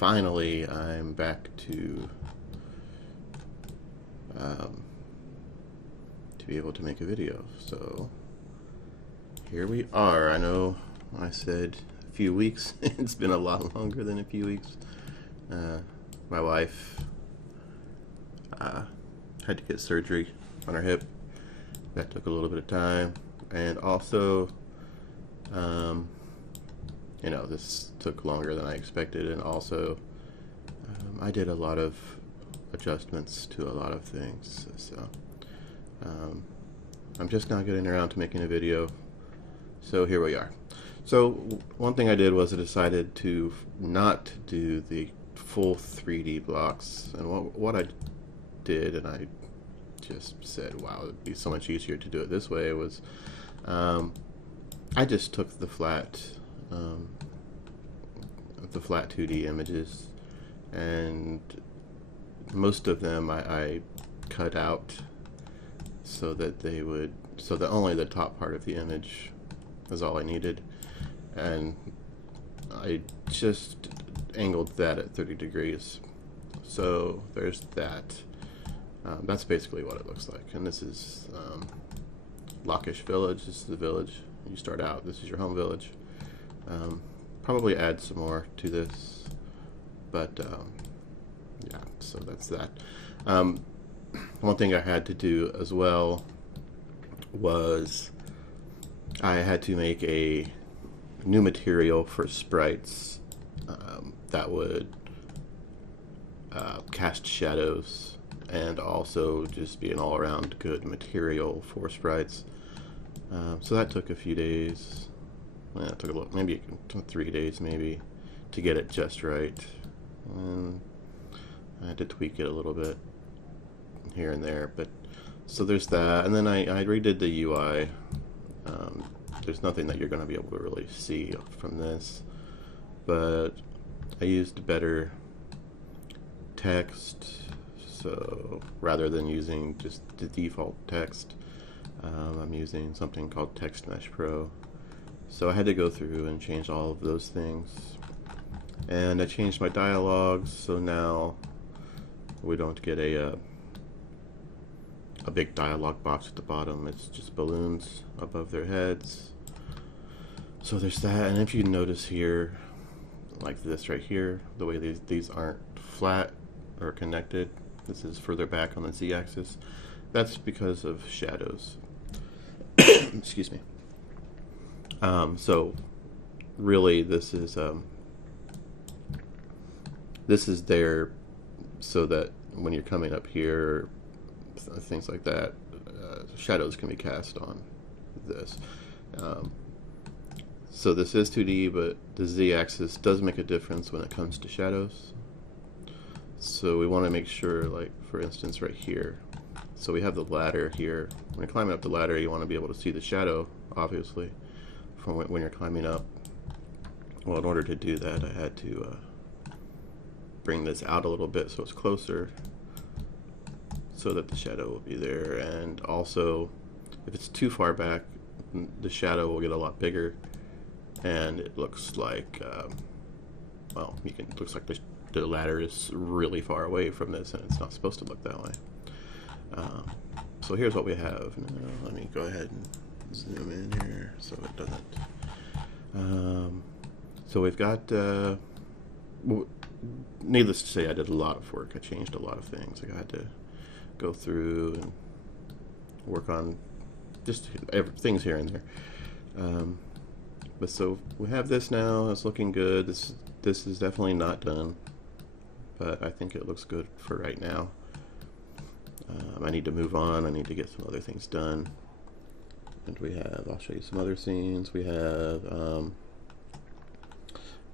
finally I'm back to be able to make a video. So here we are. I know I said a few weeks. It's been a lot longer than a few weeks. My wife had to get surgery on her hip. That took a little bit of time, and also you know, this took longer than I expected, and also I did a lot of adjustments to a lot of things, so I'm just now getting around to making a video. So here we are. So one thing I did was I decided to not do the full 3D blocks, and what I did, and I just said, wow, it'd be so much easier to do it this way, was I just took the flat 2D images, and most of them I cut out so that only the top part of the image is all I needed, and I just angled that at 30 degrees. So there's that. That's basically what it looks like. And this is Lockish Village. This is the village. You start out. This is your home village. Probably add some more to this, but yeah. So that's that. One thing I had to do as well was I had to make a new material for sprites that would cast shadows, and also just be an all-around good material for sprites. So that took a few days. Well, it took a little, maybe 3 days maybe, to get it just right. And I had to tweak it a little bit here and there, but so there's that. And then I redid the UI. There's nothing that you're going to be able to really see from this, but I used better text. So rather than using just the default text, I'm using something called Text Mesh Pro. So I had to go through and change all of those things, and I changed my dialogues, so now we don't get a big dialogue box at the bottom. It's just balloons above their heads. So there's that. And if you notice here, like this right here, the way these aren't flat or connected, this is further back on the z-axis. That's because of shadows. Excuse me. So really this is there so that when you're coming up here, things like that, shadows can be cast on this. So this is 2D, but the z-axis does make a difference when it comes to shadows. So we want to make sure, like for instance right here, so we have the ladder here. When you're climbing up the ladder, you want to be able to see the shadow, obviously, from when you're climbing up. Well, in order to do that, I had to bring this out a little bit so it's closer, so that the shadow will be there. And also, if it's too far back, the shadow will get a lot bigger, and it looks like, well, it looks like the ladder is really far away from this, and it's not supposed to look that way. So here's what we have now. Let me go ahead and zoom in here so it doesn't. So we've got, needless to say, I did a lot of work. I changed a lot of things. I had to go through and work on just things here and there. But so we have this now. It's looking good. This is definitely not done, but I think it looks good for right now. I need to move on. I need to get some other things done. And we have, I'll show you some other scenes. We have,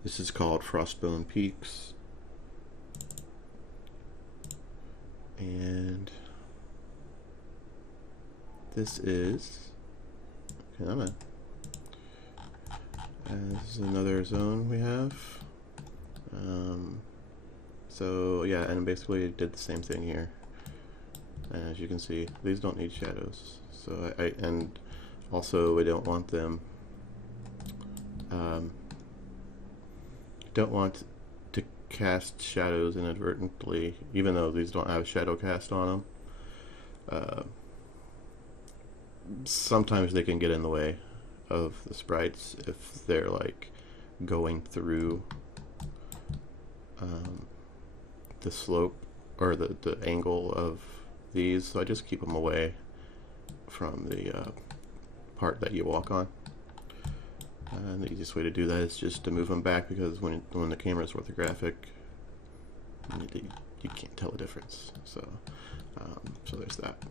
this is called Frostbitten Peaks. And this is, okay, this is another zone we have. So yeah, and basically it did the same thing here. And as you can see, these don't need shadows. So and also we don't want them, don't want to cast shadows inadvertently, even though these don't have shadow cast on them. Sometimes they can get in the way of the sprites if they're like going through the slope or the angle of these, so I just keep them away from the part that you walk on. And the easiest way to do that is just to move them back, because when the camera is orthographic, you can't tell the difference. So so there's that.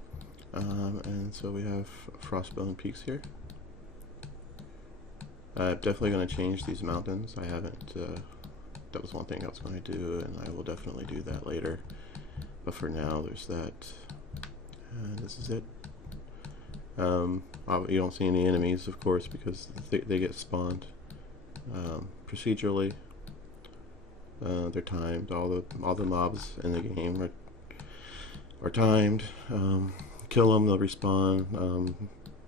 And so we have Frostbitten Peaks here. I'm definitely going to change these mountains. I haven't. That was one thing I was going to do, and I will definitely do that later. But for now, there's that. And this is it. You don't see any enemies, of course, because they get spawned procedurally. They're timed. All the mobs in the game are timed. Kill them, they'll respawn.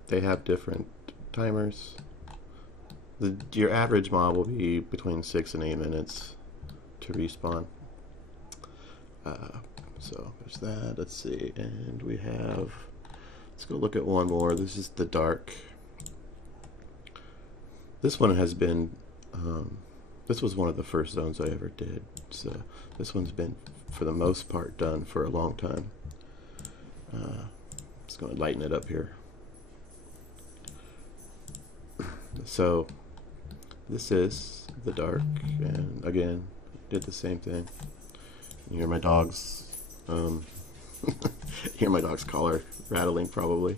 They have different timers. Your average mob will be between 6 and 8 minutes to respawn. So there's that. Let's see, and we have. Let's go look at one more. This is the dark. This one has been. This was one of the first zones I ever did. So this one's been, for the most part, done for a long time. Just going to lighten it up here. So this is the dark, and again, did the same thing. You hear my dog's hear my dog's collar rattling probably.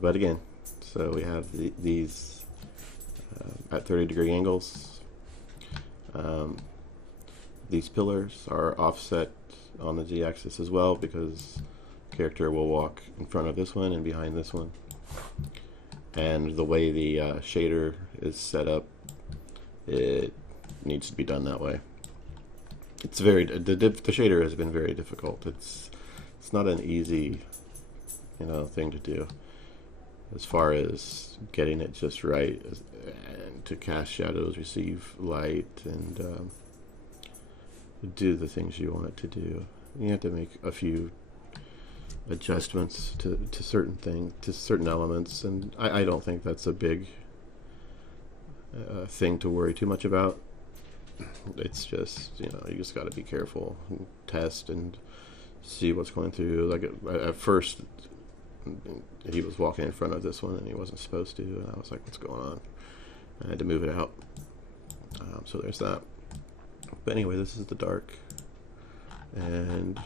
But again, so we have these at 30-degree angles. These pillars are offset on the Z-axis as well, because the character will walk in front of this one and behind this one. And the way the shader is set up, it needs to be done that way. It's very the shader has been very difficult. It's not an easy, thing to do, as far as getting it just right, and to cast shadows, receive light, and do the things you want it to do. You have to make a few adjustments to certain things, to certain elements, and I don't think that's a big thing to worry too much about. It's just, you just got to be careful and test and see what's going through. Like at first, he was walking in front of this one and he wasn't supposed to, and I was like, what's going on? I had to move it out. So there's that. But anyway, this is the dark, and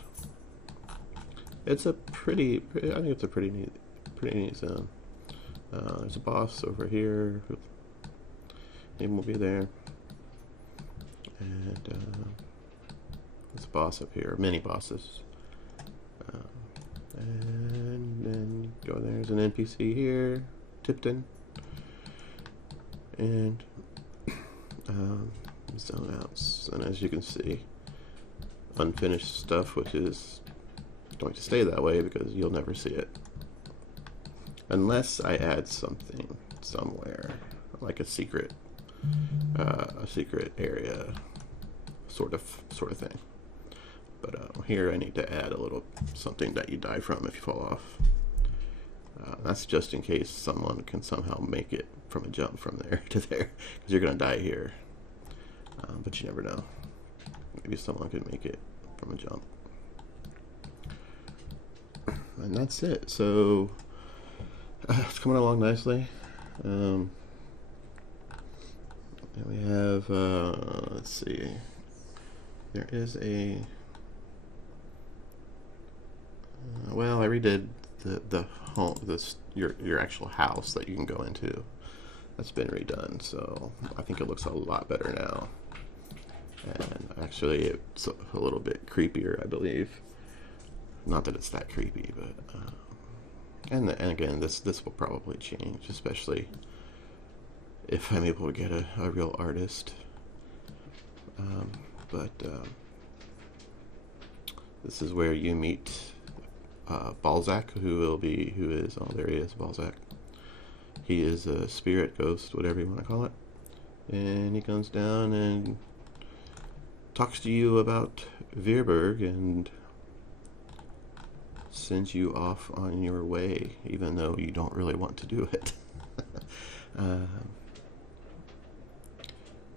it's a pretty I think it's a pretty neat zone. There's a boss over here. Name will be there. And there's a boss up here, many bosses. And then go there. There's an NPC here, Tipton. And zone outs. And as you can see, unfinished stuff, which is going to stay that way because you'll never see it. Unless I add something somewhere, like a secret area sort of thing. But here I need to add a little something that you die from if you fall off. That's just in case someone can somehow make it from a jump from there to there, because you're going to die here. But you never know. Maybe someone could make it from a jump. And that's it. So it's coming along nicely. And we have, let's see, there is a, well, I redid the home, your actual house that you can go into. That's been redone, so I think it looks a lot better now. And actually, it's a little bit creepier, I believe. Not that it's that creepy, but and again, this will probably change, especially if I'm able to get a real artist. But this is where you meet Balzac, who is, oh, there he is, Balzac. He is a spirit, ghost, whatever you want to call it. And he comes down and talks to you about Veerberg and sends you off on your way, even though you don't really want to do it.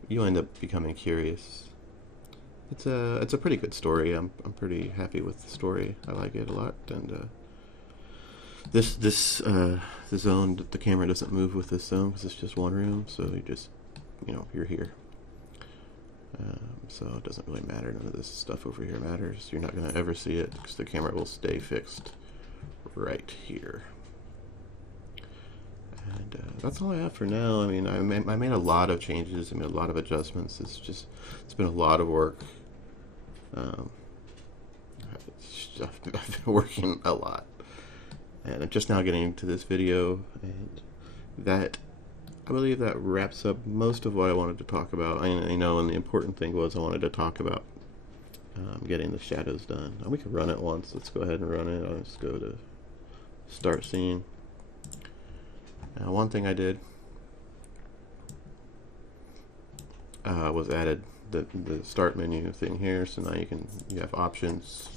You end up becoming curious. It's a pretty good story. I'm pretty happy with the story. I like it a lot, and this zone, the camera doesn't move with this zone because it's just one room, so you just, you're here. So it doesn't really matter. None of this stuff over here matters. You're not going to ever see it because the camera will stay fixed right here. And that's all I have for now. I mean, I made a lot of changes. I made a lot of adjustments. It's been a lot of work. I've been working a lot. And I'm just now getting into this video, and I believe that wraps up most of what I wanted to talk about. I know, and the important thing was I wanted to talk about getting the shadows done. We can run it once. Let's go ahead and run it. I'll just go to start scene. One thing I did was added the start menu thing here, so now you have options.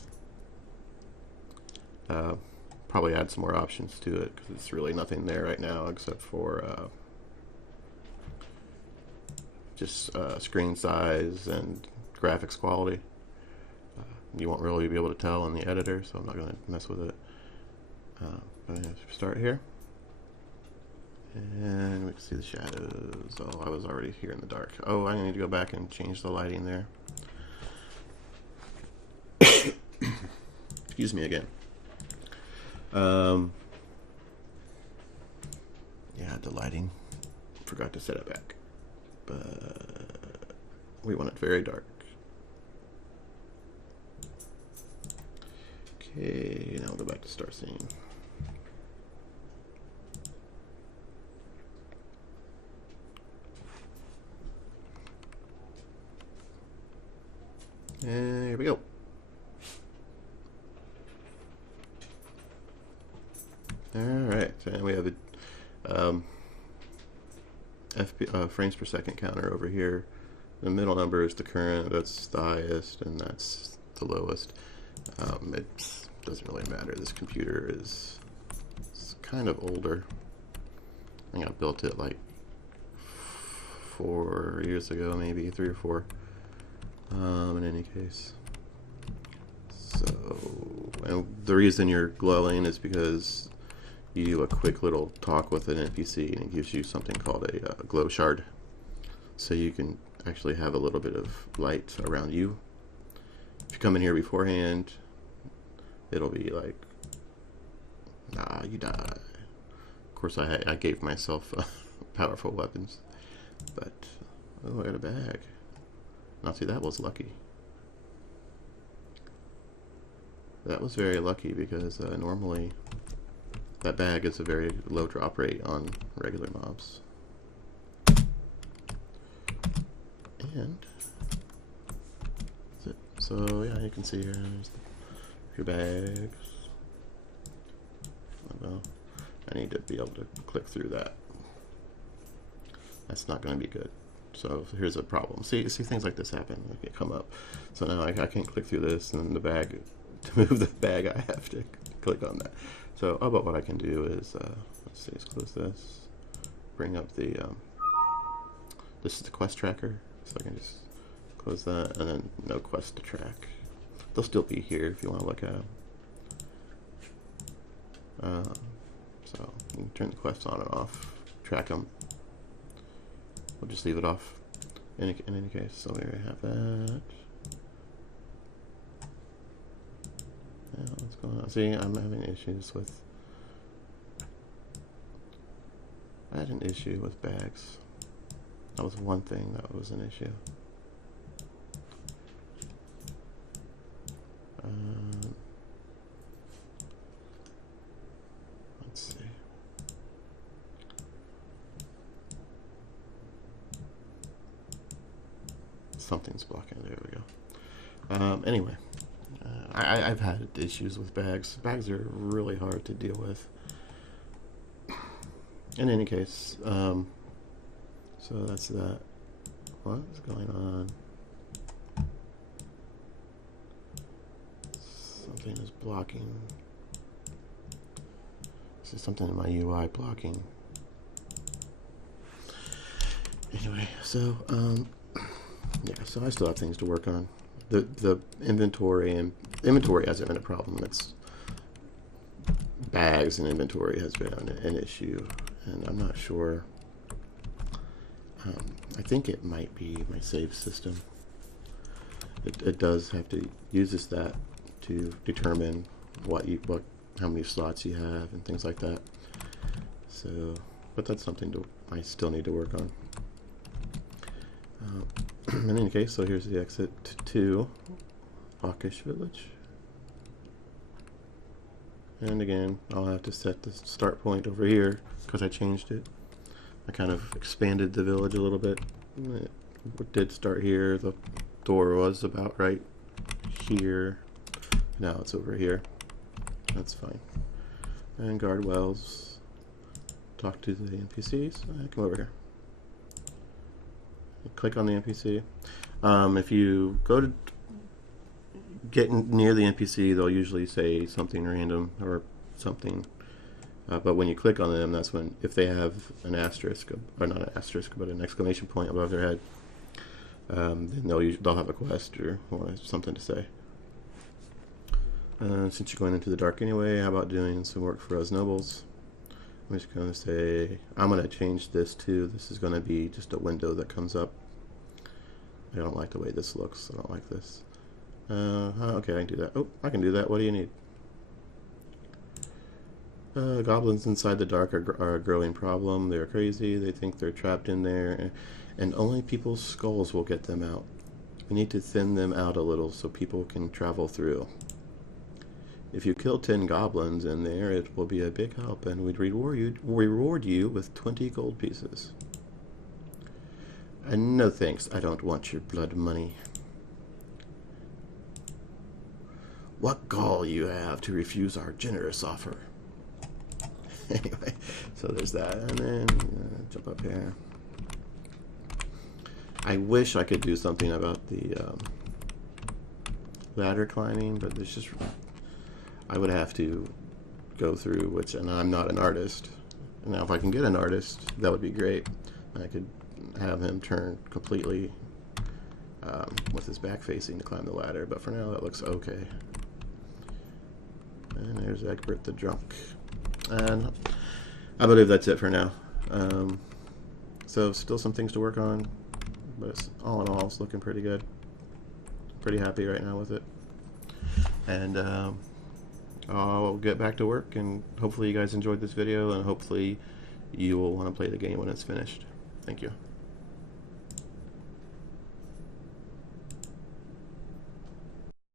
Probably add some more options to it because it's really nothing there right now except for just screen size and graphics quality. You won't really be able to tell in the editor, so I'm not going to mess with it. But I'm going to start here. And we can see the shadows. Oh, I was already here in the dark. Oh, I need to go back and change the lighting there. Excuse me again. Yeah, the lighting. Forgot to set it back. But we want it very dark. Okay, now we'll go back to start scene. And here we go. Alright, and we have a frames per second counter over here. The middle number is the current, that's the highest, and that's the lowest. It doesn't really matter. This computer is kind of older. I think I built it like 4 years ago, maybe 3 or 4. In any case. So, and the reason you're glowing is because you do a quick little talk with an NPC and it gives you something called a glow shard. So you can actually have a little bit of light around you. If you come in here beforehand, it'll be like, nah, you die. Of course, I gave myself powerful weapons, but oh, I got a bag. Now see, that was lucky. That was very lucky because normally that bag is a very low drop rate on regular mobs. And that's it. So yeah, you can see here there's your bags. Well, I need to be able to click through that. That's not going to be good. So here's a problem. See things like this happen. Okay, come up. So now I can't click through this, and the bag, to move the bag, I have to click on that. So but what I can do is, let's see, let's close this. Bring up the, this is the quest tracker. So I can just close that, and then no quest to track. They'll still be here if you want to look at them. So you can turn the quests on and off, track them. We'll just leave it off in any case. So we already have that. Yeah, what's going on? See, I'm having issues with. I had an issue with bags. That was one thing that was an issue. Let's see. Something's blocking it. There we go. Anyway, I've had issues with bags. Bags are really hard to deal with. In any case, so that's that. What is going on? blocking. This is something in my UI blocking. Anyway, so yeah, so I still have things to work on. The inventory hasn't been a problem. It's bags and inventory has been an issue, and I'm not sure. I think it might be my save system. It does have to uses that to determine how many slots you have and things like that. So, but that's something I still need to work on. In any case, so here's the exit to Hawkish Village. And again, I'll have to set the start point over here because I changed it. I kind of expanded the village a little bit. It did start here. The door was about right here. Now it's over here. That's fine. And guard wells. Talk to the NPCs. Come over here. Click on the NPC. If you go to get near the NPC, they'll usually say something random or something. But when you click on them, that's when, if they have an asterisk, or not an asterisk, but an exclamation point above their head, then they'll have a quest or something to say. Since you're going into the dark anyway, how about doing some work for us nobles? I'm just going to say, I'm going to change this to, this is going to be just a window that comes up. I don't like the way this looks. I don't like this. Okay, I can do that. Oh, I can do that. What do you need? Goblins inside the dark are a growing problem. They're crazy. They think they're trapped in there, and only people's skulls will get them out. We need to thin them out a little so people can travel through. If you kill 10 goblins in there, it will be a big help, and we'd reward you with 20 gold pieces. And no thanks, I don't want your blood money. What gall you have to refuse our generous offer. Anyway, so there's that, and then jump up here. I wish I could do something about the ladder climbing, but there's just, I would have to go through, and I'm not an artist. Now if I can get an artist, that would be great. I could have him turn completely with his back facing to climb the ladder, but for now that looks okay. And there's Egbert the Drunk. And I believe that's it for now. So still some things to work on, but it's, all in all, it's looking pretty good. Pretty happy right now with it. And I'll get back to work, and hopefully you guys enjoyed this video, and hopefully you will want to play the game when it's finished. Thank you.